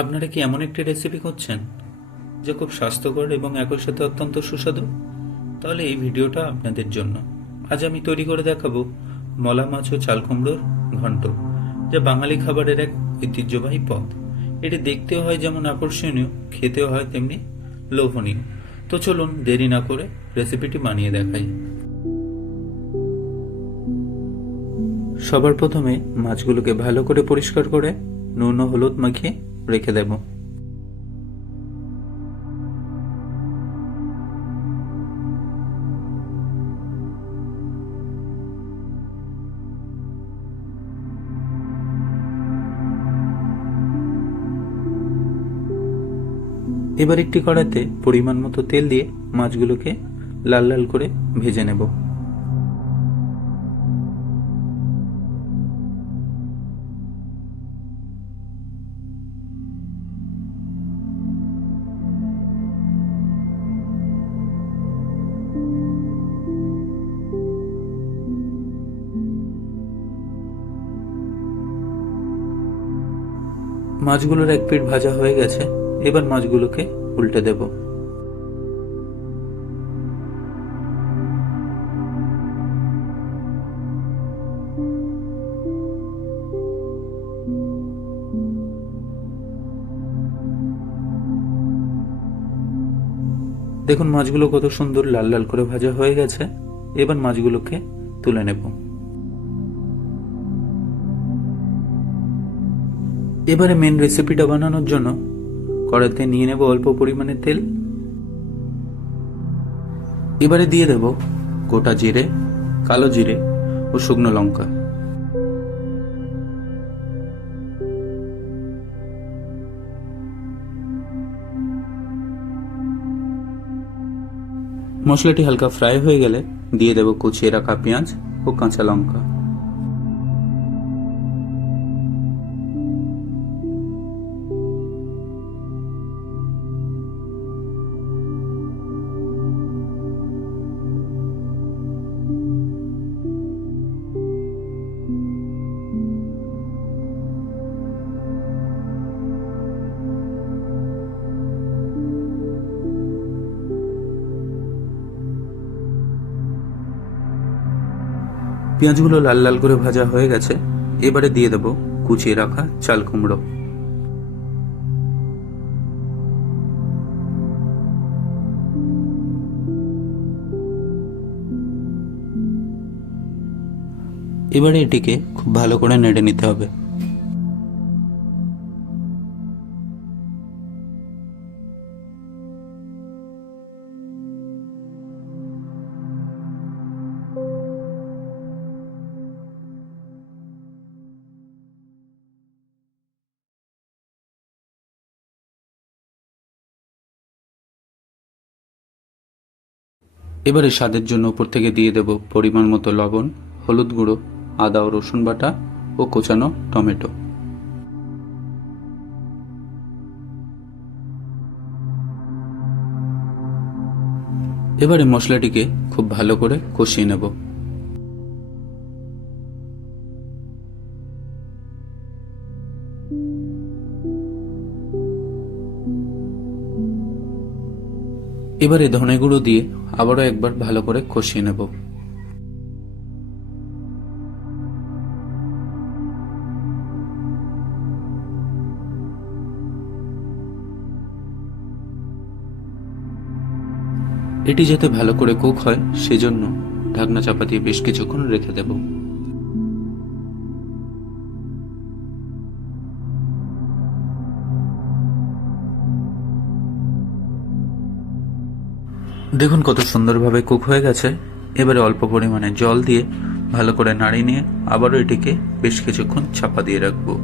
আপনারা কি এমন একটি রেসিপি করছেন যা খুব স্বাস্থ্যকর এবং একই সাথে অত্যন্ত সুস্বাদু? তাহলে এই ভিডিওটা আপনাদের জন্য। আজ আমি তৈরি করে দেখাবো মলা মাছ ও চাল কুমড়োর ঘন্ট, যা বাঙালি খাবারের এক ঐতিহ্যবাহী পদ। এটি দেখতেও হয় যেমন আকর্ষণীয়, খেতেও হয় তেমনি লোভনীয়। তো চলুন দেরি না করে রেসিপিটি বানিয়ে দেখাই। সবার প্রথমে মাছগুলোকে ভালো করে পরিষ্কার করে নুন ও হলুদ মাখিয়ে রেখে দেব। এবার একটি কড়াইতে পরিমাণ মতো তেল দিয়ে মাছগুলোকে লাল লাল করে ভেজে নেব। মাছগুলোর এক পিঠ ভাজা হয়ে গেছে, এবার মাছগুলোকে উল্টে দেব। দেখুন মাছগুলো কত সুন্দর লাল লাল করে ভাজা হয়ে গেছে। এবার মাছগুলোকে তুলে নেব। এবারে মেন রেসিপিটা বানানোর জন্য কড়াইতে নিয়ে নেব অল্প পরিমাণে তেল। এবারে দিয়ে দেব গোটা জিরে, কালো জিরে ও শুকনো লঙ্কা। মশলাটি হালকা ফ্রাই হয়ে গেলে দিয়ে দেব কুচিয়ে রাখা পেঁয়াজ ও কাঁচা লঙ্কা। পেঁয়াজগুলো লাল লাল করে ভাজা হয়ে গেছে, এবারে দিয়ে দেব কুচিয়ে রাখা চাল কুমড়ো। এবারে এটিকে খুব ভালো করে নেড়ে নিতে হবে। এবারে স্বাদের জন্য উপর থেকে দিয়ে দেব পরিমাণ মতো লবণ, হলুদ গুঁড়ো, আদা ও রসুন বাটা ও কোচানো টমেটো। এবারে মশলাটিকে খুব ভালো করে কষিয়ে নেব। এবারে ধনে গুঁড়ো দিয়ে আবারও একবার ভালো করে কষিয়ে নেব। এটি যাতে ভালো করে কুক হয় সেজন্য ঢাকনা চাপা দিয়ে বেশ কিছুক্ষণ রেখে দেব। দেখুন কত সুন্দরভাবে কুক হয়ে গেছে। এবারে অল্প পরিমাণে জল দিয়ে ভালো করে নাড়িয়ে নিয়ে আবারও এটিকে বেশ কিছুক্ষণ চাপা দিয়ে রাখবো।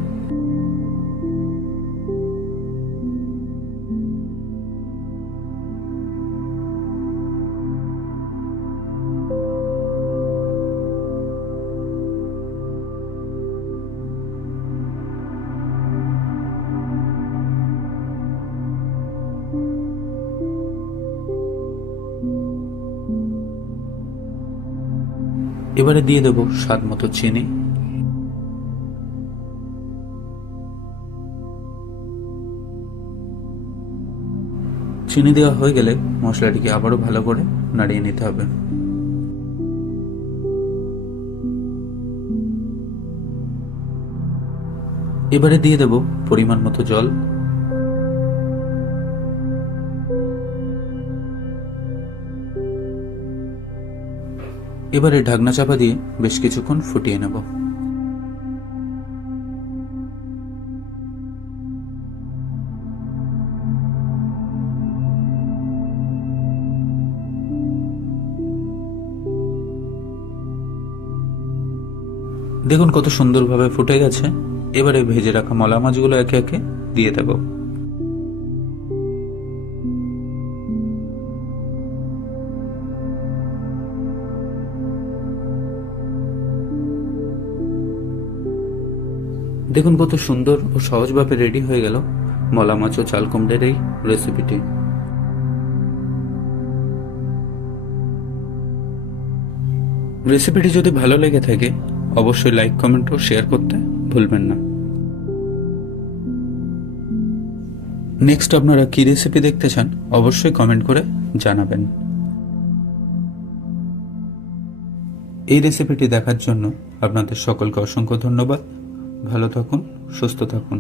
এবারে দিয়ে দেবো স্বাদ মতো চিনি, চিনি দেওয়া হয়ে গেলে মশলাটিকে আবারও ভালো করে নাড়িয়ে নিতে হবে। এবারে দিয়ে দেব পরিমাণ মতো জল। এবারে ঢাকনা চাপা দিয়ে বেশ কিছুক্ষণ ফুটিয়ে নেব। দেখুন কত সুন্দরভাবে ফুটে গেছে। এবারে ভেজে রাখা মলা মাছগুলো একে একে দিয়ে দেব। দেখুন কত সুন্দর ও সহজভাবে রেডি হয়ে গেল মলা মাছ ও চাল কুমড়োর এই রেসিপিটি। রেসিপিটি যদি ভালো লেগে থাকে অবশ্যই লাইক, কমেন্ট ও শেয়ার করতে ভুলবেন না। নেক্সট আপনারা কি রেসিপি দেখতে চান অবশ্যই কমেন্ট করে জানাবেন। এই রেসিপিটি দেখার জন্য আপনাদের সকলকে অসংখ্য ধন্যবাদ। ভালো থাকুন, সুস্থ থাকুন।